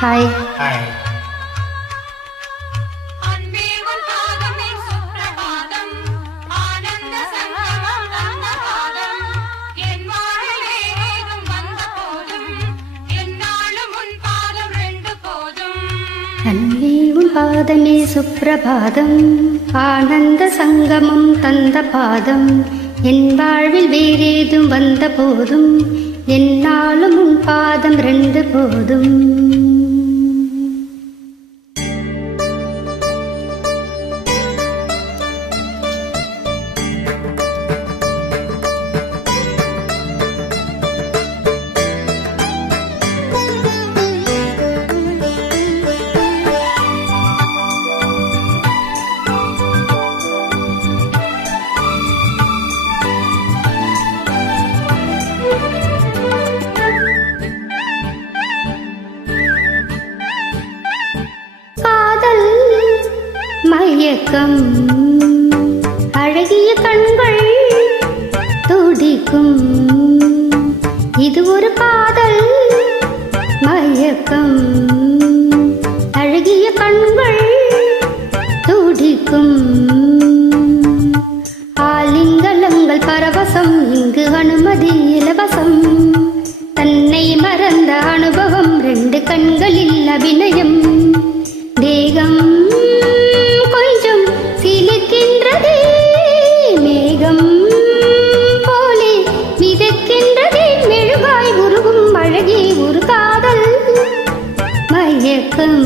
Hi. Hi. அன்பே உன் பாதமே சுப்பிரபாதம், ஆனந்த சங்கமம் தந்த பாதம். என் வாழ்வில் வேறேதும் வந்த போதும், என்னாலும் உன் பாதம் ரெண்டு போதும். மயக்கம் அழகிய கண்கள் துடிக்கும், இது ஒரு காதல் மயக்கம். அழகிய கண்கள் துடிக்கும், ஆலிங்கலங்கள் பரவசம், இங்கு அனுமதி இலவசம். தன்னை மறந்த அனுபவம், ரெண்டு கண்களில் அபிநயம். தேகம் கொஞ்சம் சிலிர்க்கின்றதே, மேகம் போலே மிதக்கின்றதே. மெழுகாய் உருகும் அழகே ஒரு காதல் மயக்கம்.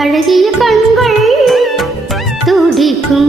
அழகிய கண்கள் துடிக்கும்.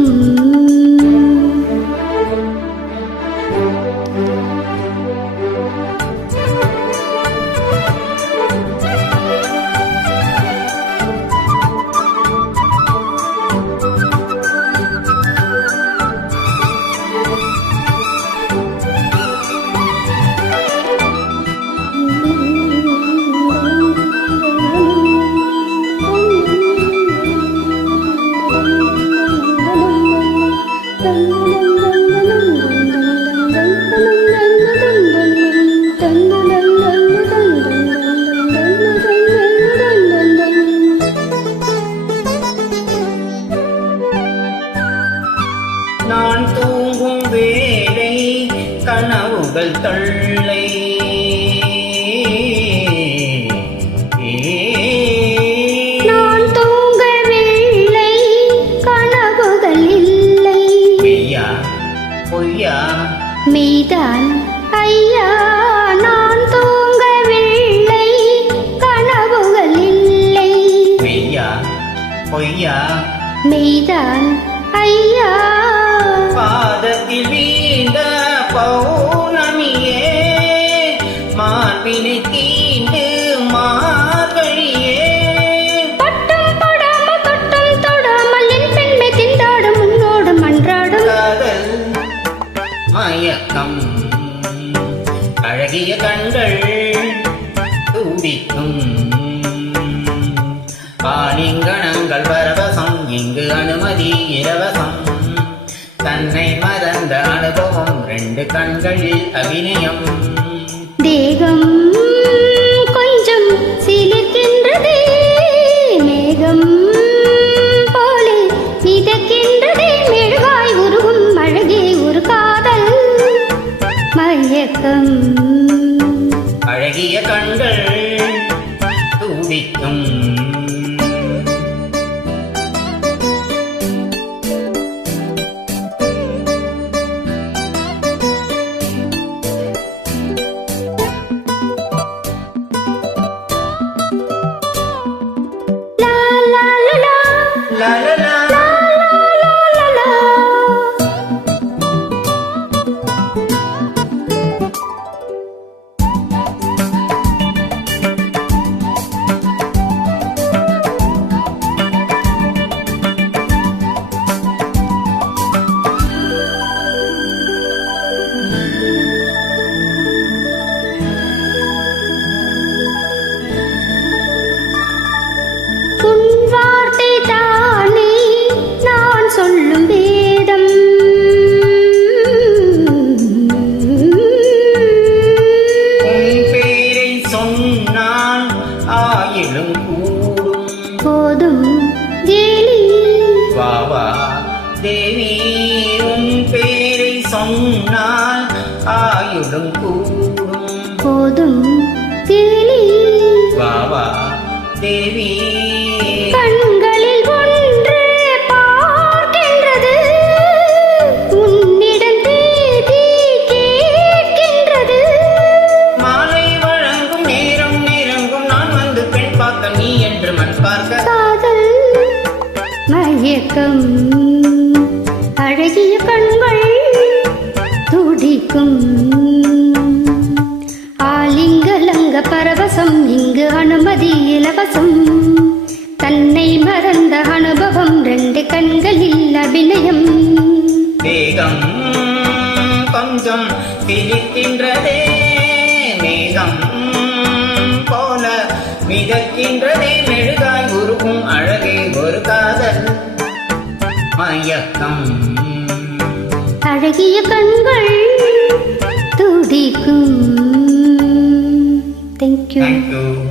நான் தூங்கும் வேளை கனவுகள் தொல்லை, நான் தூங்க வேளை கனவுகள் இல்லை. மெய்யா பொய்யா? மெய்தான் ஐயா, நான் தூங்க வேளை கனவுகள் இல்லை. மெய்யா பொய்யா? மெய்தான் ஐயா. பாதத்தில் வீழ்ந்த பௌர்ணமியே, மார்பினை தீண்டு மார்கழியே. பட்டம் போடாமல் தொட்டம் தொடாமல் என் பெண்மை திண்டாடும் உன்னோடும் அன்றாடும் காதல் மயக்கம், அழகிய கண்கள் துடிக்கும், ஆலிங்கனங்கள் பரவசம், இங்கு அனுமதி இலவசம். தன்னை மறந்த அனுபவம், ரெண்டு கண்களில் அபிநயம். தேகம் கொஞ்சம் சிலிர்க்கின்றதே, மேகம் போலே மிதக்கின்றதே. மெழுகாய் உருகும் அழகே ஒரு காதல் மயக்கம். அழகிய கண்கள் துடிக்கும். La la la. ஆயிலும் கூடும். போதும் கேலி வா வா தேவி உன் பேரை சொன்னால் ஆயுளும் கூடும். போதும் கேலி வா வா தேவி கண்களில் ஒன்று பார்க்கின்றது உன்னிடம் தேதி கேட்கின்றது. மாலை வழங்கும் நேரம் நெருங்கும் நான் வந்து பெண் பார்க்க நீ என்று மண் பார்க்க. காதல் மயக்கம் அழகிய கண்கள் துடிக்கும். ஆலிங்கலங்க பரவசம் இங்கு அனுமதி இலவசம். தன்னை மறந்த அனுபவம் ரெண்டு கண்களில் அபிநயம். வேகம் கொஞ்சம் சிரிக்கின்றதே மேகம் போல மிதக்கின்றதே மெழுகாய் உருகும் அழகே ஒரு காதல் மயக்கம். அழகிய கண்கள் துடிக்கும். Thank you. Thank you.